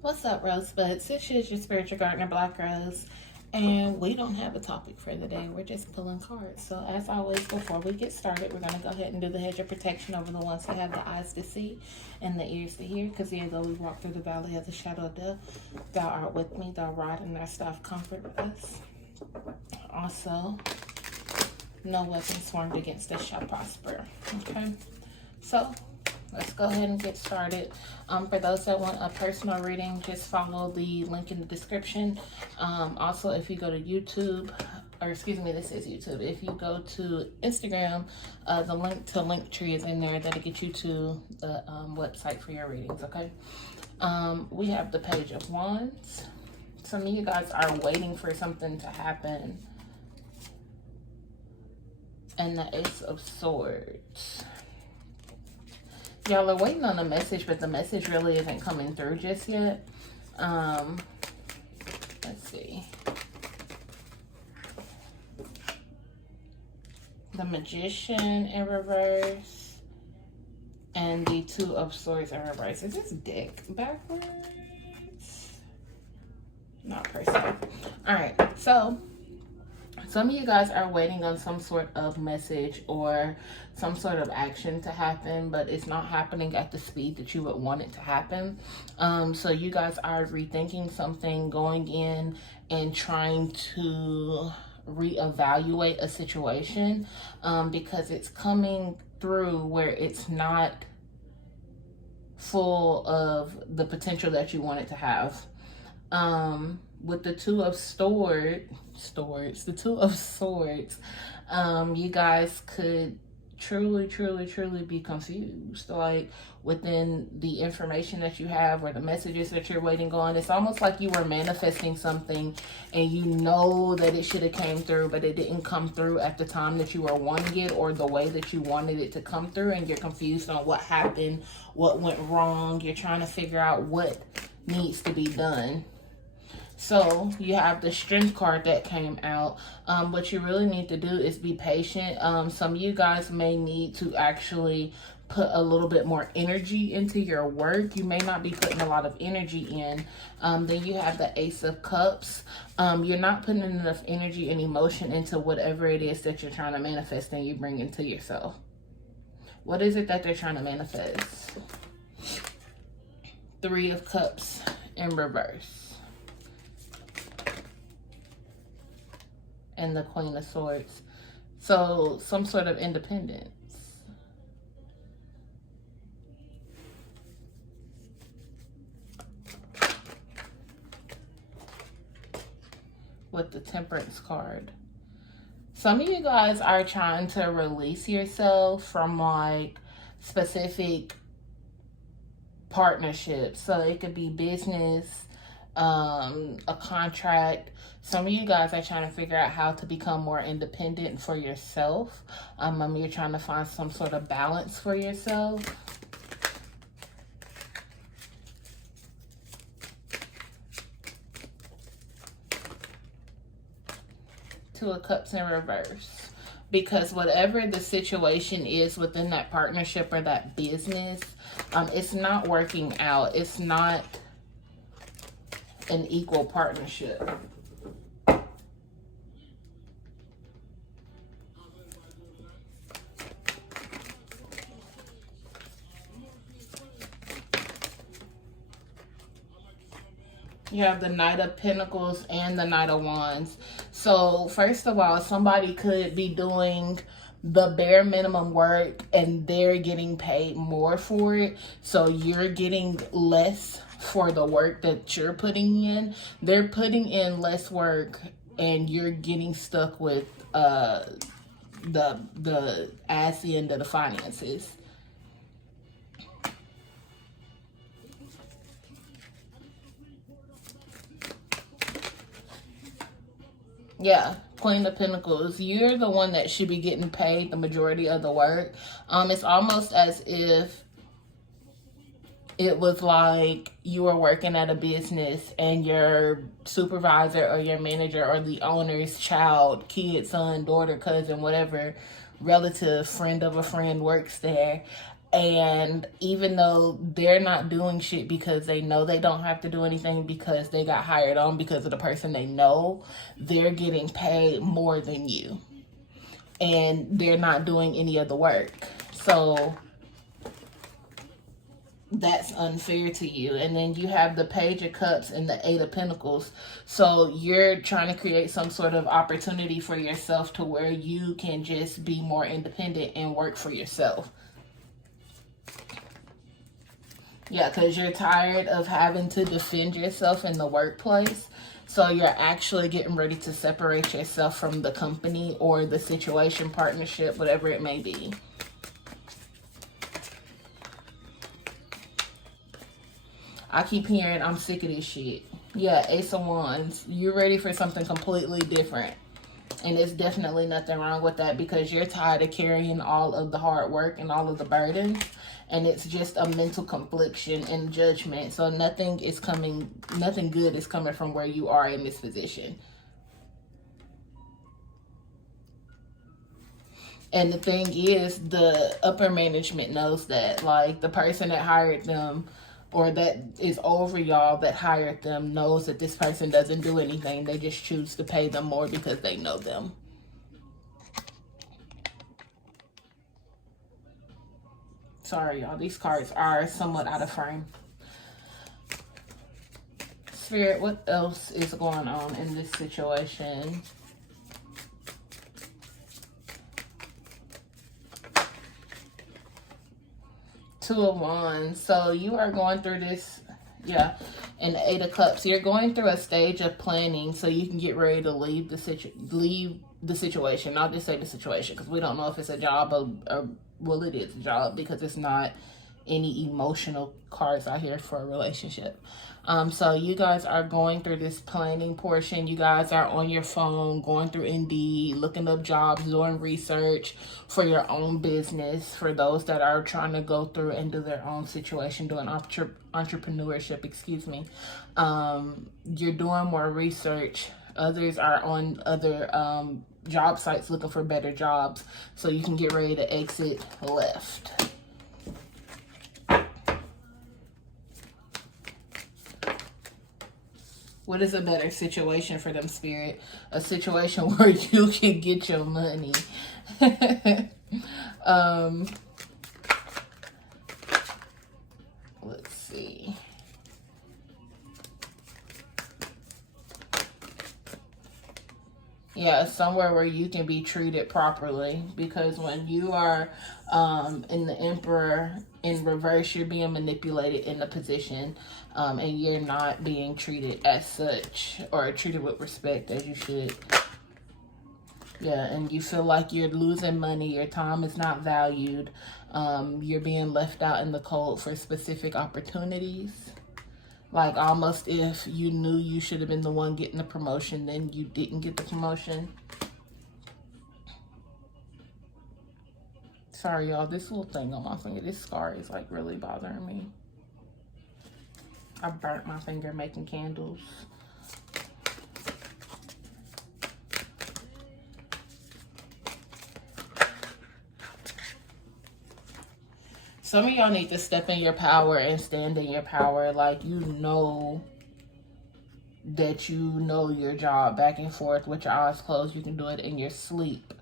What's up, Rosebuds? This is your spiritual gardener, Black Rose, and we don't have a topic for the day. We're just pulling cards. So, as always, before we get started, we're going to go ahead and do the hedge of protection over the ones that have the eyes to see and the ears to hear. Because even though we walk through the valley of the shadow of death, thou art with me, thou rod and thy staff comfort us. Also, no weapon formed against us shall prosper. Okay? So, let's go ahead and get started. For those that want a personal reading, just follow the link in the description. Also, if you go to YouTube, or excuse me, this is YouTube. If you go to Instagram, the link to Linktree is in there. That'll get you to the website for your readings, okay? We have the Page of Wands. Some of you guys are waiting for something to happen. And the Ace of Swords. Y'all are waiting on a message, but the message really isn't coming through just yet. Let's see. The Magician in reverse. And the Two of Swords in reverse. Is this deck backwards? Not per se. Alright, so some of you guys are waiting on some sort of message or some sort of action to happen, but it's not happening at the speed that you would want it to happen. So you guys are rethinking something, going in and trying to reevaluate a situation because it's coming through where it's not full of the potential that you want it to have. With the Two of Swords, you guys could truly be confused, like within the information that you have or the messages that you're waiting on. It's almost like you were manifesting something and you know that it should have came through, but it didn't come through at the time that you were wanting it or the way that you wanted it to come through, and you're confused on what happened, what went wrong. You're trying to figure out what needs to be done. So you have the Strength card that came out. What you really need to do is be patient. Some of you guys may need to actually put a little bit more energy into your work. You may not be putting a lot of energy in. Then you have the Ace of Cups. You're not putting enough energy and emotion into whatever it is that you're trying to manifest and you bring into yourself. What is it that they're trying to manifest? Three of Cups in reverse. And the Queen of Swords. So some sort of independence. With the Temperance card. Some of you guys are trying to release yourself from like specific partnerships. So it could be business, a contract. Some of you guys are trying to figure out how to become more independent for yourself. You're trying to find some sort of balance for yourself. Two of Cups in reverse. Because whatever the situation is within that partnership or that business, it's not working out. It's not an equal partnership. You have the Knight of Pentacles and the Knight of Wands. So first of all, somebody could be doing the bare minimum work and they're getting paid more for it. So you're getting less for the work that you're putting in. They're putting in less work and you're getting stuck with the ass end of the finances. Yeah, Queen of Pentacles. You're the one that should be getting paid the majority of the work. It's almost as if it was like you were working at a business and your supervisor or your manager or the owner's child, kid, son, daughter, cousin, whatever, relative, friend of a friend works there. And even though they're not doing shit because they know they don't have to do anything because they got hired on because of the person they know, they're getting paid more than you. And they're not doing any of the work. So that's unfair to you. And then you have the Page of Cups and the Eight of Pentacles. So you're trying to create some sort of opportunity for yourself to where you can just be more independent and work for yourself. Yeah, because you're tired of having to defend yourself in the workplace. So you're actually getting ready to separate yourself from the company or the situation, partnership, whatever it may be. I keep hearing, I'm sick of this shit. Yeah, Ace of Wands. You're ready for something completely different. And there's definitely nothing wrong with that because you're tired of carrying all of the hard work and all of the burdens. And it's just a mental confliction and judgment. So nothing good is coming from where you are in this position. And the thing is, the upper management knows that. Like, the person that hired them or that is over y'all that hired them knows that this person doesn't do anything. They just choose to pay them more because they know them. Sorry, y'all. These cards are somewhat out of frame. Spirit, what else is going on in this situation? Two of Wands. So you are going through this, yeah, and the Eight of Cups. You're going through a stage of planning so you can get ready to leave the situation. I'll just say the situation because we don't know if it's a job or well, it is a job because it's not any emotional cards out here for a relationship. So you guys are going through this planning portion. You guys are on your phone, going through Indeed, looking up jobs, doing research for your own business. For those that are trying to go through and do their own situation, doing entrepreneurship, excuse me. You're doing more research. Others are on other job sites looking for better jobs. So you can get ready to exit left. What is a better situation for them, Spirit? A situation where you can get your money. Let's see. Yeah, somewhere where you can be treated properly. Because when you are in the Emperor in reverse, you're being manipulated in the position. And you're not being treated as such or treated with respect as you should. Yeah, and you feel like you're losing money. Your time is not valued. You're being left out in the cold for specific opportunities. Like almost if you knew you should have been the one getting the promotion, then you didn't get the promotion. Sorry, y'all. This little thing on my finger, this scar is like really bothering me. I burnt my finger making candles. Some of y'all need to step in your power and stand in your power. Like, you know that you know your job back and forth with your eyes closed. You can do it in your sleep.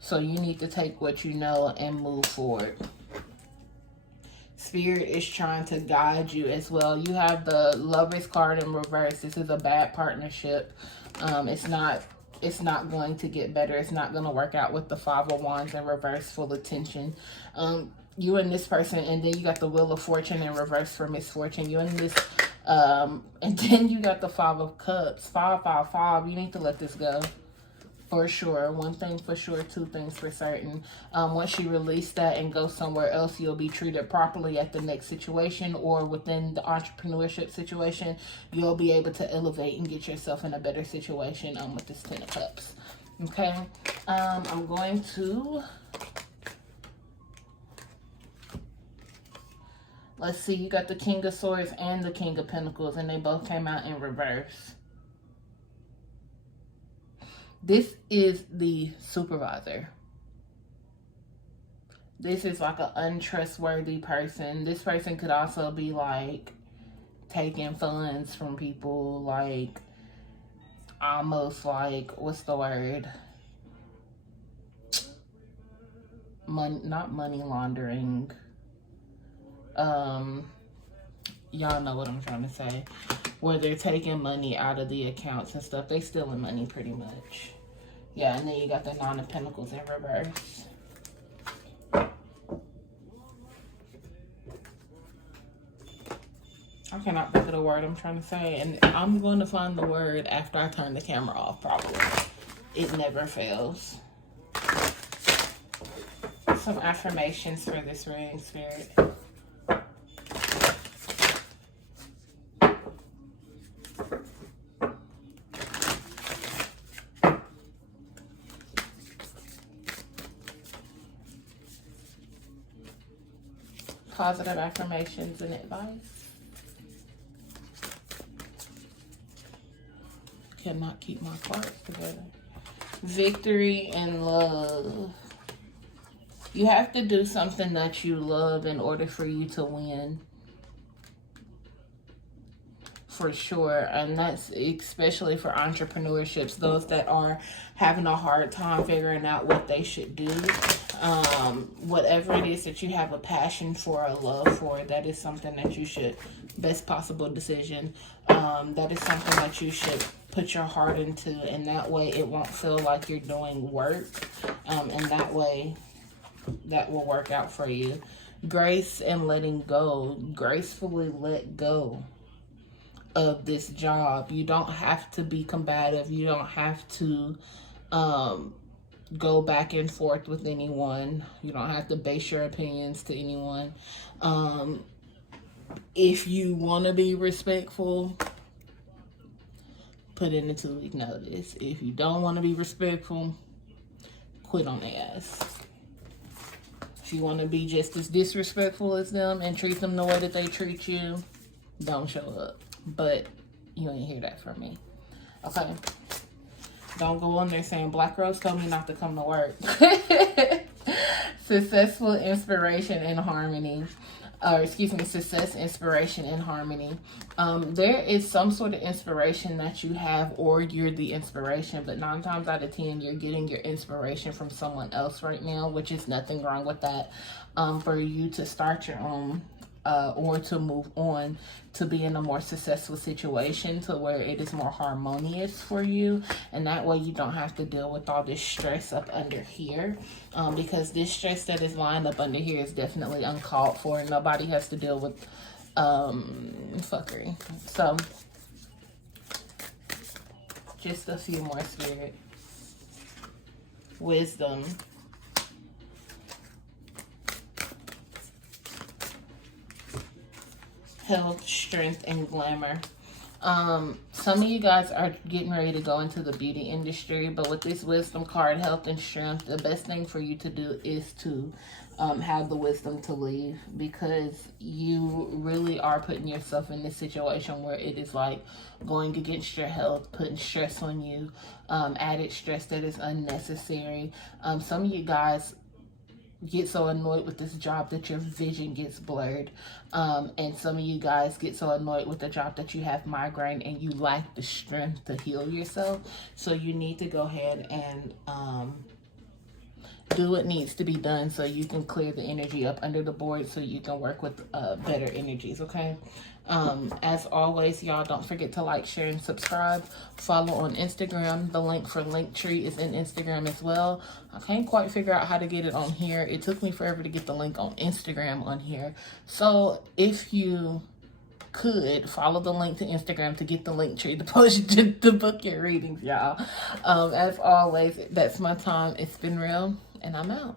So you need to take what you know and move forward. Spirit is trying to guide you as well. You have the Lovers card in reverse. This is a bad partnership. It's not going to get better. It's not going to work out with the Five of Wands in reverse, full of tension. You and this person, and then you got the Wheel of Fortune in reverse for misfortune. You and this, and then you got the Five of Cups. 555. You need to let this go. For sure. One thing for sure, two things for certain. Once you release that and go somewhere else, you'll be treated properly at the next situation or within the entrepreneurship situation. You'll be able to elevate and get yourself in a better situation with this Ten of Cups. Okay. I'm going to... Let's see. You got the King of Swords and the King of Pentacles, and they both came out in reverse. This is the supervisor. This is like an untrustworthy person. This person could also be like taking funds from people, like almost like, what's the word? Not money laundering. Y'all know what I'm trying to say. Where they're taking money out of the accounts and stuff. They stealing money pretty much. Yeah, and then you got the Nine of Pentacles in reverse. I cannot think of the word I'm trying to say. And I'm going to find the word after I turn the camera off, probably. It never fails. Some affirmations for this reading, Spirit. Positive affirmations and advice. Cannot keep my cards together. Victory and love. You have to do something that you love in order for you to win. For sure. And that's especially for entrepreneurships, those that are having a hard time figuring out what they should do. Whatever it is that you have a passion for, a love for, that is something that you should, best possible decision, that is something that you should put your heart into, and that way it won't feel like you're doing work, and that way that will work out for you. Grace and letting go. Gracefully let go of this job. You don't have to be combative. You don't have to go back and forth with anyone. You don't have to base your opinions to anyone. If you want to be respectful, put in a 2-week notice. If you don't want to be respectful, quit on their ass. If you want to be just as disrespectful as them and treat them the way that they treat you, don't show up. But you ain't hear that from me. Okay? Don't go on there saying, Black Rose told me not to come to work. Successful inspiration and harmony. Or excuse me, success, inspiration, and harmony. There is some sort of inspiration that you have, or you're the inspiration, but 9 times out of 10, you're getting your inspiration from someone else right now, which is nothing wrong with that. For you to start your own, or to move on to be in a more successful situation to where it is more harmonious for you, and that way you don't have to deal with all this stress up under here, because this stress that is lined up under here is definitely uncalled for, and nobody has to deal with fuckery. So just a few more, Spirit. Wisdom. Health, strength, and glamour. Some of you guys are getting ready to go into the beauty industry, but with this wisdom card, health and strength, the best thing for you to do is to have the wisdom to leave, because you really are putting yourself in this situation where it is like going against your health, putting stress on you, added stress that is unnecessary. Some of you guys get so annoyed with this job that your vision gets blurred, and some of you guys get so annoyed with the job that you have migraine and you lack the strength to heal yourself. So you need to go ahead and do what needs to be done so you can clear the energy up under the board, so you can work with better energies. Okay, as always, y'all, don't forget to like, share, and subscribe. Follow on Instagram. The link for Linktree is in Instagram as well. I can't quite figure out how to get it on here. It took me forever to get the link on Instagram on here. So if you could follow the link to Instagram to get the Linktree to post to book your readings, y'all. As always, that's my time. It's been real, and I'm out.